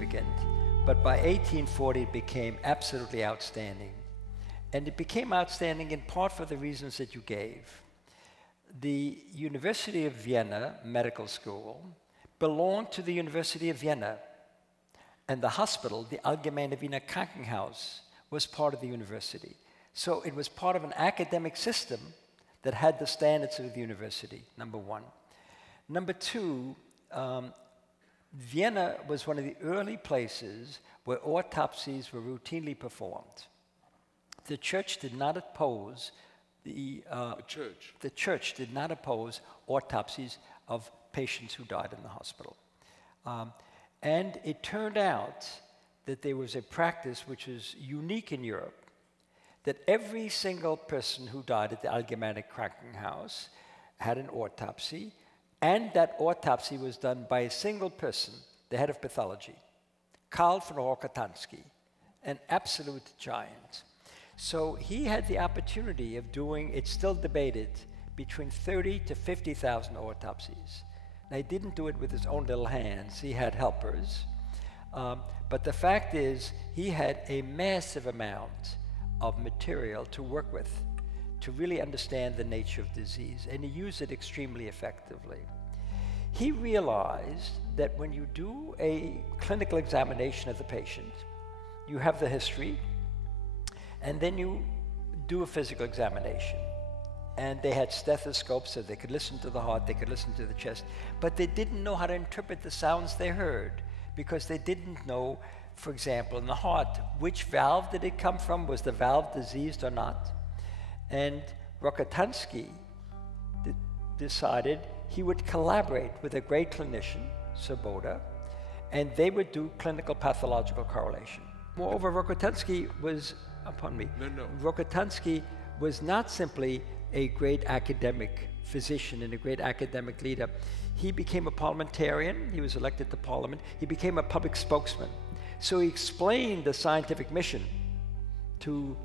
insignificant, but by 1840 it became absolutely outstanding. And it became outstanding in part for the reasons that you gave. The University of Vienna Medical School belonged to the University of Vienna, and the hospital, the Allgemeine Wiener Krankenhaus, was part of the university. So it was part of an academic system that had the standards of the university, number one. Number two, Vienna was one of the early places where autopsies were routinely performed. The church did not oppose the church did not oppose autopsies of patients who died in the hospital. And it turned out that there was a practice which was unique in Europe, that every single person who died at the Allgemeine Krankenhaus had an autopsy, and that autopsy was done by a single person, the head of pathology, Karl von Rokitansky, an absolute giant. So he had the opportunity of doing, it's still debated, between 30 to 50,000 autopsies. Now, he didn't do it with his own little hands. He had helpers. But the fact is, he had a massive amount of material to work with to really understand the nature of disease, and he used it extremely effectively. He realized that when you do a clinical examination of the patient, you have the history, and then you do a physical examination. And they had stethoscopes so they could listen to the heart, they could listen to the chest, but they didn't know how to interpret the sounds they heard because they didn't know, for example, in the heart, which valve did it come from? Was the valve diseased or not? And Rokitansky decided he would collaborate with a great clinician, Svoboda, and they would do clinical pathological correlation. Moreover, Rokitansky was, Rokitansky was not simply a great academic physician and a great academic leader. He became a parliamentarian, he was elected to parliament, he became a public spokesman. So he explained the scientific mission to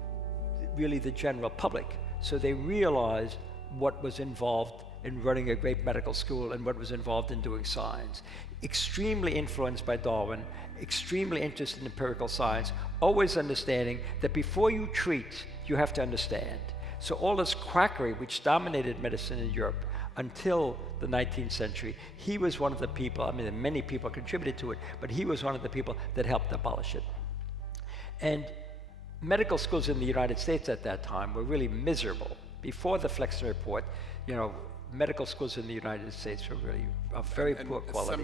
really the general public. So they realized what was involved in running a great medical school and what was involved in doing science. Extremely influenced by Darwin, extremely interested in empirical science, always understanding that before you treat, you have to understand. So all this quackery which dominated medicine in Europe until the 19th century, he was one of the people, I mean, many people contributed to it, but he was one of the people that helped abolish it. And medical schools in the United States at that time were really miserable. Before the Flexner Report, you know, medical schools in the United States were really of very poor quality.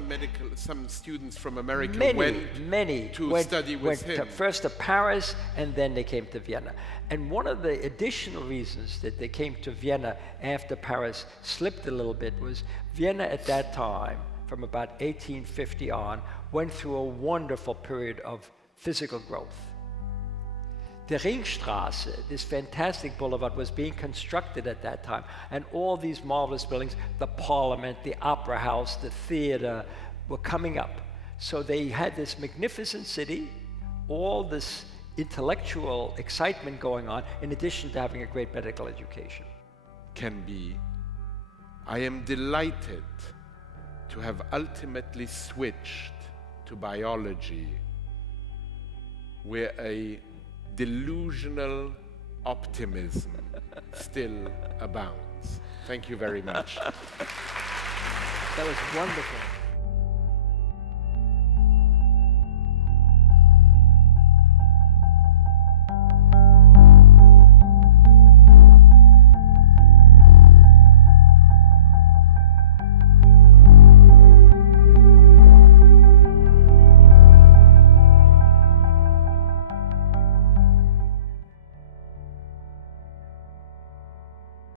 Some students from America went to study with him. First to Paris, and then they came to Vienna. And one of the additional reasons that they came to Vienna after Paris slipped a little bit was Vienna at that time, from about 1850 on, went through a wonderful period of physical growth. The Ringstraße, this fantastic boulevard, was being constructed at that time, and all these marvelous buildings, the parliament, the opera house, the theater, were coming up. So they had this magnificent city, all this intellectual excitement going on, in addition to having a great medical education. I am delighted to have ultimately switched to biology, where a delusional optimism still abounds. Thank you very much. That was wonderful.